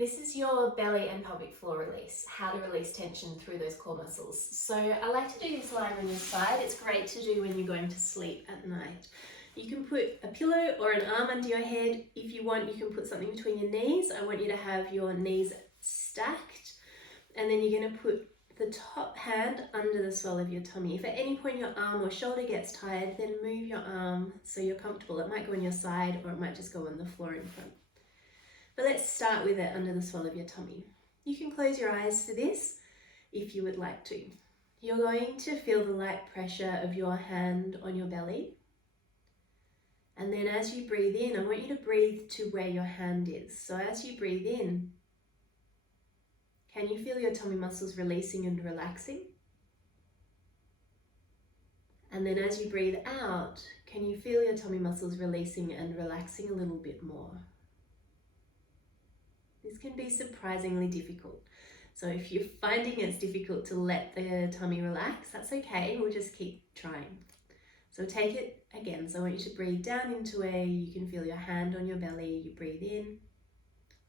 This is your belly and pelvic floor release, how to release tension through those core muscles. So I like to do this lying on your side. It's great to do when you're going to sleep at night. You can put a pillow or an arm under your head. If you want, you can put something between your knees. I want you to have your knees stacked, and then you're going to put the top hand under the swell of your tummy. If at any point your arm or shoulder gets tired, then move your arm so you're comfortable. It might go on your side or it might just go on the floor in front. But let's start with it under the swell of your tummy. You can close your eyes for this if you would like to. You're going to feel the light pressure of your hand on your belly. And then as you breathe in, I want you to breathe to where your hand is. So as you breathe in, can you feel your tummy muscles releasing and relaxing? And then as you breathe out, can you feel your tummy muscles releasing and relaxing a little bit more? This can be surprisingly difficult. So if you're finding it's difficult to let the tummy relax, that's okay. We'll just keep trying. So take it again. So I want you to breathe down into where you can feel your hand on your belly. You breathe in.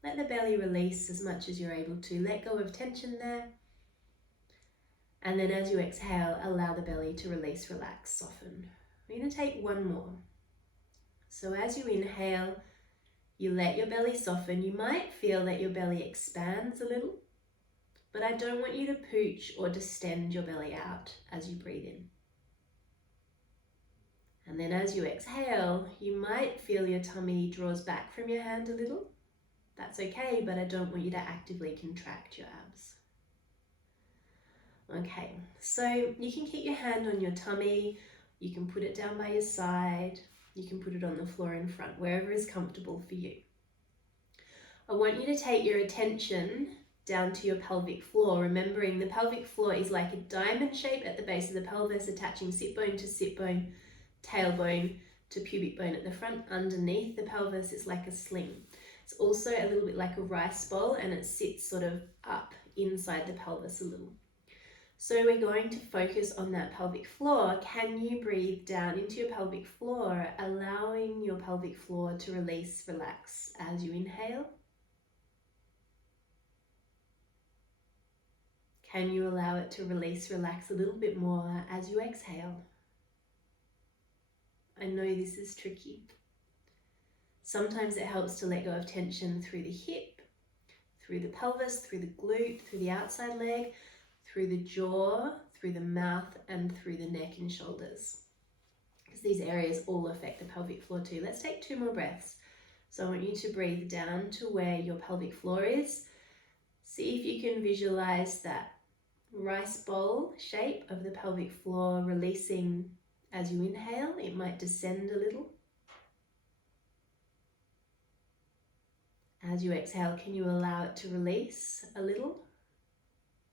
Let the belly release as much as you're able to. Let go of tension there. And then as you exhale, allow the belly to release, relax, soften. We're going to take one more. So as you inhale, you let your belly soften. You might feel that your belly expands a little, but I don't want you to pooch or distend your belly out as you breathe in. And then as you exhale, you might feel your tummy draws back from your hand a little. That's okay, but I don't want you to actively contract your abs. Okay, so you can keep your hand on your tummy, you can put it down by your side, you can put it on the floor in front, wherever is comfortable for you. I want you to take your attention down to your pelvic floor, remembering the pelvic floor is like a diamond shape at the base of the pelvis, attaching sit bone to sit bone, tailbone to pubic bone at the front. Underneath the pelvis, it's like a sling. It's also a little bit like a rice bowl, and it sits sort of up inside the pelvis a little. So we're going to focus on that pelvic floor. Can you breathe down into your pelvic floor, allowing your pelvic floor to release, relax as you inhale? Can you allow it to release, relax a little bit more as you exhale? I know this is tricky. Sometimes it helps to let go of tension through the hip, through the pelvis, through the glute, through the outside leg, through the jaw, through the mouth, and through the neck and shoulders. Because these areas all affect the pelvic floor too. Let's take 2 more breaths. So I want you to breathe down to where your pelvic floor is. See if you can visualize that rice bowl shape of the pelvic floor releasing as you inhale. It might descend a little. As you exhale, can you allow it to release a little?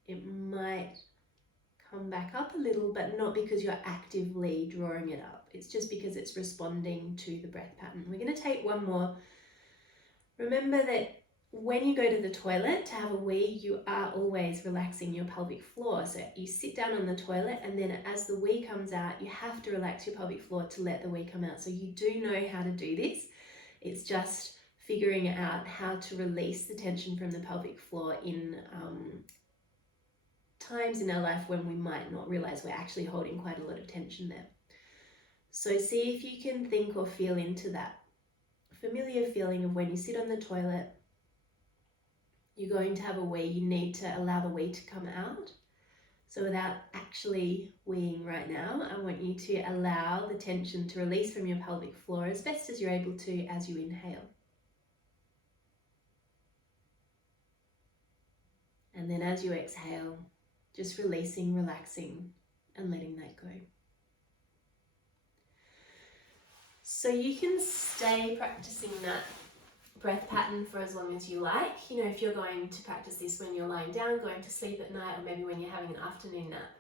It might come back up a little, but not because you're actively drawing it up. It's just because it's responding to the breath pattern. We're going to take one more. Remember that when you go to the toilet to have a wee, you are always relaxing your pelvic floor. So you sit down on the toilet, and then as the wee comes out, you have to relax your pelvic floor to let the wee come out. So you do know how to do this. It's just figuring out how to release the tension from the pelvic floor in times in our life when we might not realize we're actually holding quite a lot of tension there. So see if you can think or feel into that familiar feeling of when you sit on the toilet, you're going to have a wee, you need to allow the wee to come out. So without actually weeing right now, I want you to allow the tension to release from your pelvic floor as best as you're able to as you inhale. And then as you exhale, just releasing, relaxing, and letting that go. So you can stay practicing that breath pattern for as long as you like. You know, if you're going to practice this when you're lying down, going to sleep at night, or maybe when you're having an afternoon nap,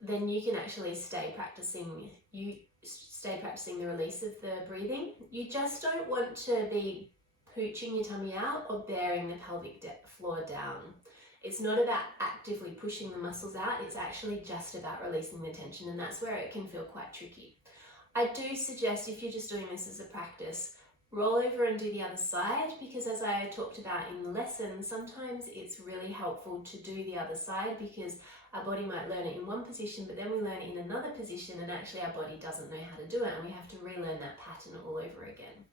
then you can actually stay practicing the release of the breathing. You just don't want to be pooching your tummy out or bearing the pelvic floor down. It's not about actively pushing the muscles out, it's actually just about releasing the tension, and that's where it can feel quite tricky. I do suggest, if you're just doing this as a practice, Roll over and do the other side, because as I talked about in the lesson, sometimes it's really helpful to do the other side because our body might learn it in one position, but then we learn it in another position and actually our body doesn't know how to do it and we have to relearn that pattern all over again.